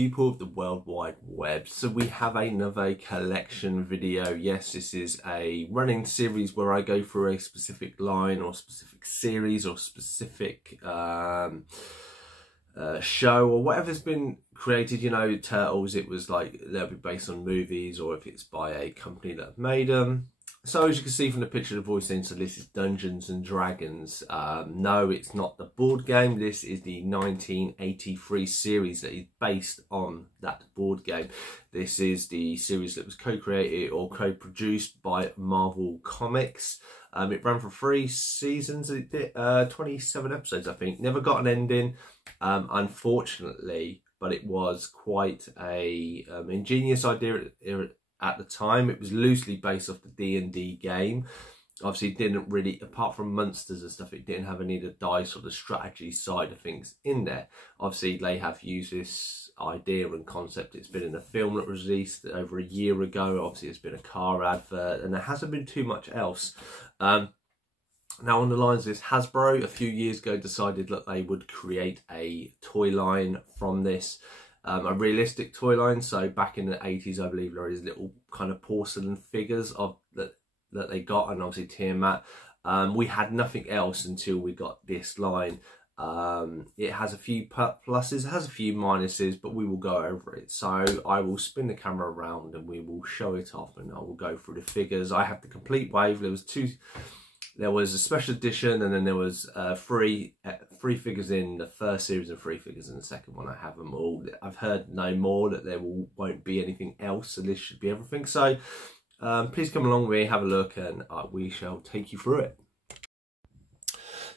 people of the World Wide Web. So we have another collection video. Yes, this is a running series where I go through a specific line or specific series or specific show or whatever's been created. You know, Turtles, it was like they'll be based on movies, or if it's by a company that made them. So as you can see from the picture, the voice in, so this is Dungeons and Dragons. No, it's not the board game. This is the 1983 series that is based on that board game. This is the series that was co-created or co-produced by Marvel Comics. It ran for 3 seasons. It did 27 episodes, I think. Never got an ending, unfortunately, but it was quite a ingenious idea at the time. It was loosely based off the D&D game. Obviously, it didn't really, apart from monsters and stuff, it didn't have any of the dice or the strategy side of things in there. Obviously, they have used this idea and concept. It's been in a film that was released over a year ago. Obviously, it's been a car advert, and there hasn't been too much else. Now, on the lines of this, Hasbro, a few years ago, decided that they would create a toy line from this. A realistic toy line. So back in the 80s, I believe there is little kind of porcelain figures of that they got, and obviously Tiamat. We had nothing else until we got this line. It has a few pluses, it has a few minuses, but we will go over it. So I will spin the camera around and we will show it off, and I will go through the figures. I have the complete wave. There was a special edition, and then there was three figures in the first series and 3 figures in the second one. I have them all. I've heard no more that there won't be anything else, so this should be everything. So please come along with me, have a look, and we shall take you through it.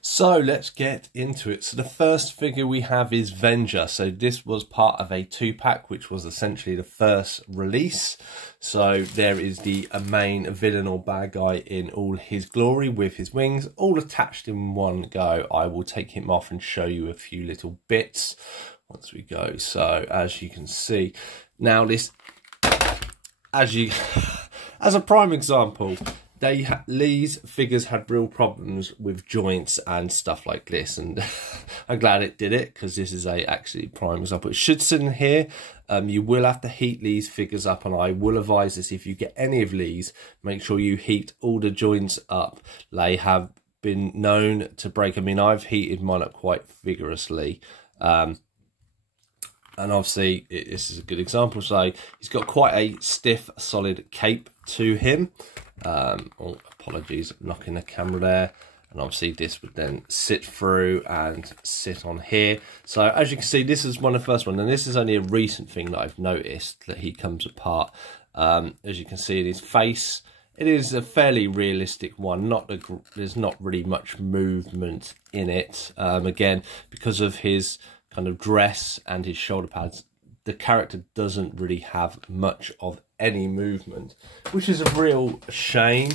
So let's get into it. So the first figure we have is Venger. So this was part of a 2-pack, which was essentially the first release. So there is the main villain or bad guy in all his glory with his wings, all attached in one go. I will take him off and show you a few little bits once we go. So as you can see, now this, as a prime example, these figures had real problems with joints and stuff like this, and I'm glad it did it, because this is actually prime example. It should sit in here. You will have to heat these figures up, and I will advise this: if you get any of these, make sure you heat all the joints up. They have been known to break. I mean, I've heated mine up quite vigorously. And obviously, this is a good example. So he's got quite a stiff, solid cape to him. Oh, apologies, knocking the camera there. And obviously this would then sit through and sit on here. So as you can see, this is one of the first ones, and this is only a recent thing that I've noticed, that he comes apart. As you can see in his face, it is a fairly realistic one. There's not really much movement in it. Again, because of his kind of dress and his shoulder pads, the character doesn't really have much of any movement, which is a real shame.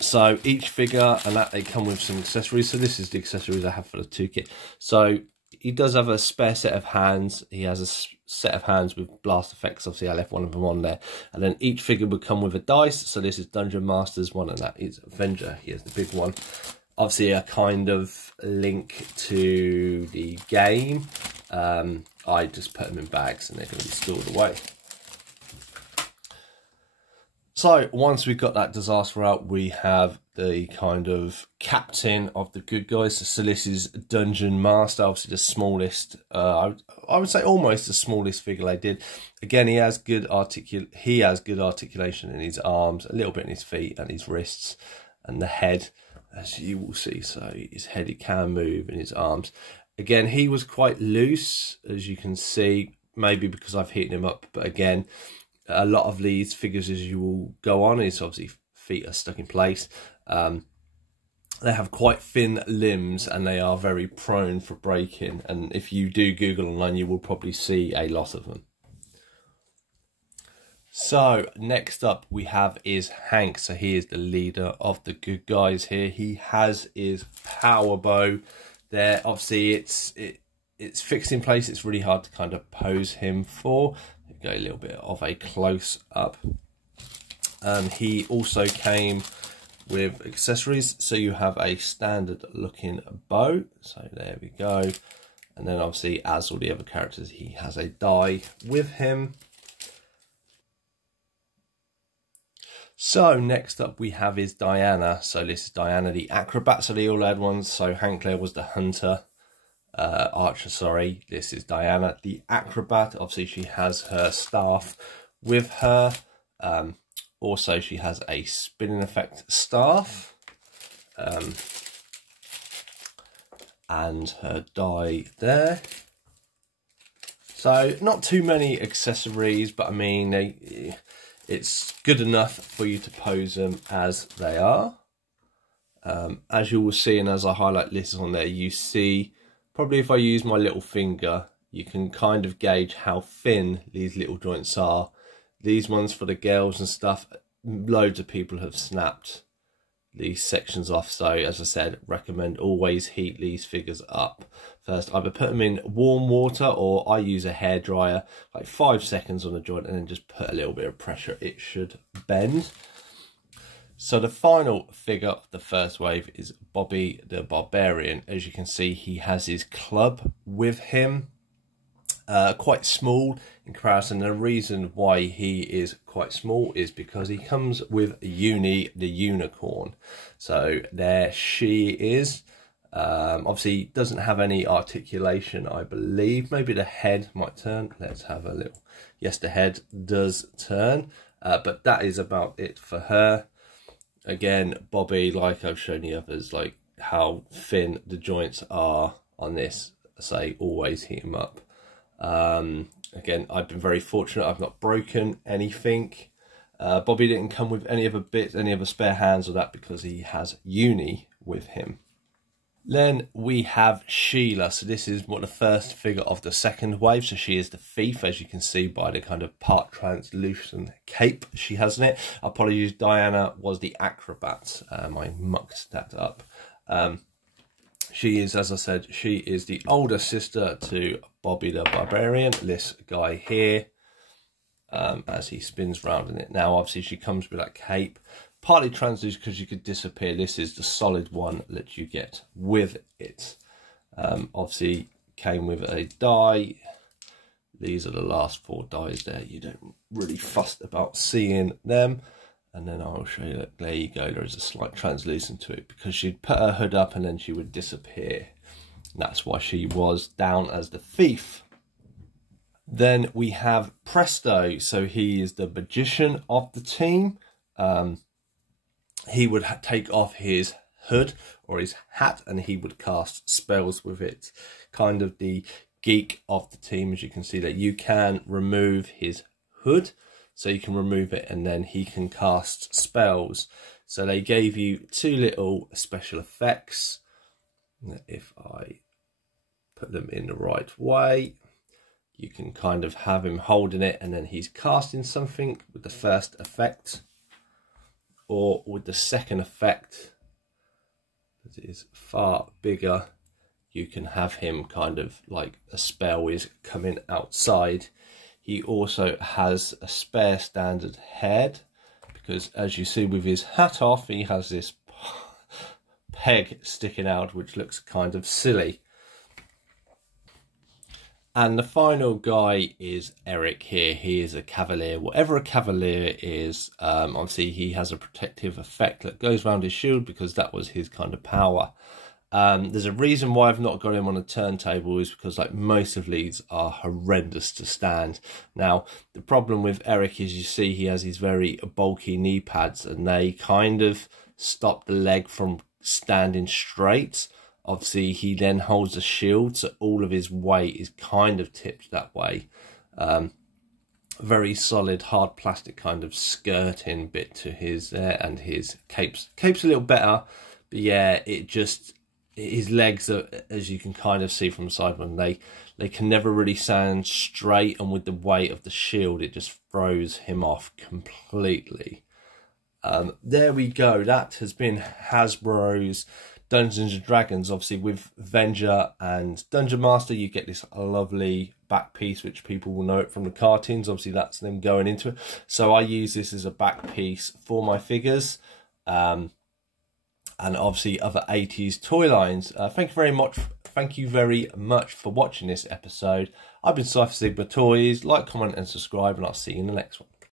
So each figure, and that they come with some accessories. So this is the accessories I have for the 2 kit. So he does have a spare set of hands. He has a set of hands with blast effects. Obviously I left one of them on there, and then each figure would come with a dice. So this is Dungeon Master's one, and that is Avenger. Here's the big one. Obviously a kind of link to the game. I just put them in bags and they're going to be stored away. So once we've got that disaster out, we have the kind of captain of the good guys. So this is Dungeon Master, obviously the smallest, I would say almost the smallest figure they did. Again, he has good articulation in his arms, a little bit in his feet and his wrists, and the head, as you will see. So his head, he can move, in his arms. Again, he was quite loose, as you can see, maybe because I've heated him up. But again, a lot of these figures, as you will go on, is obviously feet are stuck in place. They have quite thin limbs, and they are very prone for breaking. And if you do Google online, you will probably see a lot of them. So next up we have is Hank. So he is the leader of the good guys here. He has his power bow there. Obviously it's fixed in place. It's really hard to kind of pose him for. Go a little bit of a close up. He also came with accessories. So you have a standard looking bow. So there we go. And then obviously, as all the other characters, he has a die with him. So next up we have is Diana. So this is Diana, the acrobat. So the all-lad ones. So Hank Clare was the hunter, archer, sorry. This is Diana, the acrobat. Obviously she has her staff with her. Also she has a spinning effect staff. And her die there. So not too many accessories, but I mean it's good enough for you to pose them as they are. As you will see, and as I highlight this on there, you see, probably if I use my little finger, you can kind of gauge how thin these little joints are. These ones for the girls and stuff, loads of people have snapped these sections off. So as I said, recommend always heat these figures up first. Either put them in warm water, or I use a hairdryer, like 5 seconds on the joint, and then just put a little bit of pressure. It should bend. So the final figure of the first wave is Bobby the Barbarian. As you can see, he has his club with him. Quite small in comparison. The reason why he is quite small is because he comes with Uni the unicorn. So there she is. Obviously doesn't have any articulation, I believe. Maybe the head might turn. Let's have a little. Yes, the head does turn, but that is about it for her. Again, Bobby, like I've shown the others, like how thin the joints are on this. Say always heat him up. Again, I've been very fortunate. I've not broken anything. Bobby didn't come with any other bits, any other spare hands or that, because he has Uni with him. Then we have Sheila. So this is the first figure of the second wave. So she is the thief, as you can see by the kind of part translucent cape she has in it. Apologies, Diana was the acrobat. I mucked that up. She is, as I said, she is the older sister to Bobby the Barbarian, this guy here, as he spins round in it. Now, obviously, she comes with that cape, partly translucent because you could disappear. This is the solid one that you get with it. Obviously, came with a die. These are the last 4 dies there. You don't really fuss about seeing them. And then I'll show you that, there you go, there is a slight translucent to it, because she'd put her hood up and then she would disappear. And that's why she was down as the thief. Then we have Presto. So he is the magician of the team. He would take off his hood or his hat and he would cast spells with it. Kind of the geek of the team, as you can see that you can remove his hood. So you can remove it and then he can cast spells. So they gave you 2 little special effects. If I put them in the right way, you can kind of have him holding it and then he's casting something with the first effect. Or with the second effect, that is far bigger, you can have him kind of like a spell is coming outside. He also has a spare standard head, because as you see with his hat off, he has this peg sticking out, which looks kind of silly. And the final guy is Eric here. He is a cavalier. Whatever a cavalier is, obviously he has a protective effect that goes around his shield, because that was his kind of power. There's a reason why I've not got him on a turntable, is because like most of these are horrendous to stand. Now, the problem with Eric is, you see he has these very bulky knee pads and they kind of stop the leg from standing straight. Obviously, he then holds a shield, so all of his weight is kind of tipped that way. Very solid, hard plastic kind of skirting bit to his there, and his cape's a little better. But yeah, it just, his legs are, as you can kind of see from the side one, they can never really stand straight, and with the weight of the shield, it just throws him off completely. There we go. That has been Hasbro's Dungeons and Dragons. Obviously with Venger and Dungeon Master, you get this lovely back piece, which people will know it from the cartoons. Obviously that's them going into it. So I use this as a back piece for my figures. And obviously other 80s toy lines. Thank you very much thank you very much for watching this episode. I've been Cypher Sigma Toys. Like, comment and subscribe, and I'll see you in the next one.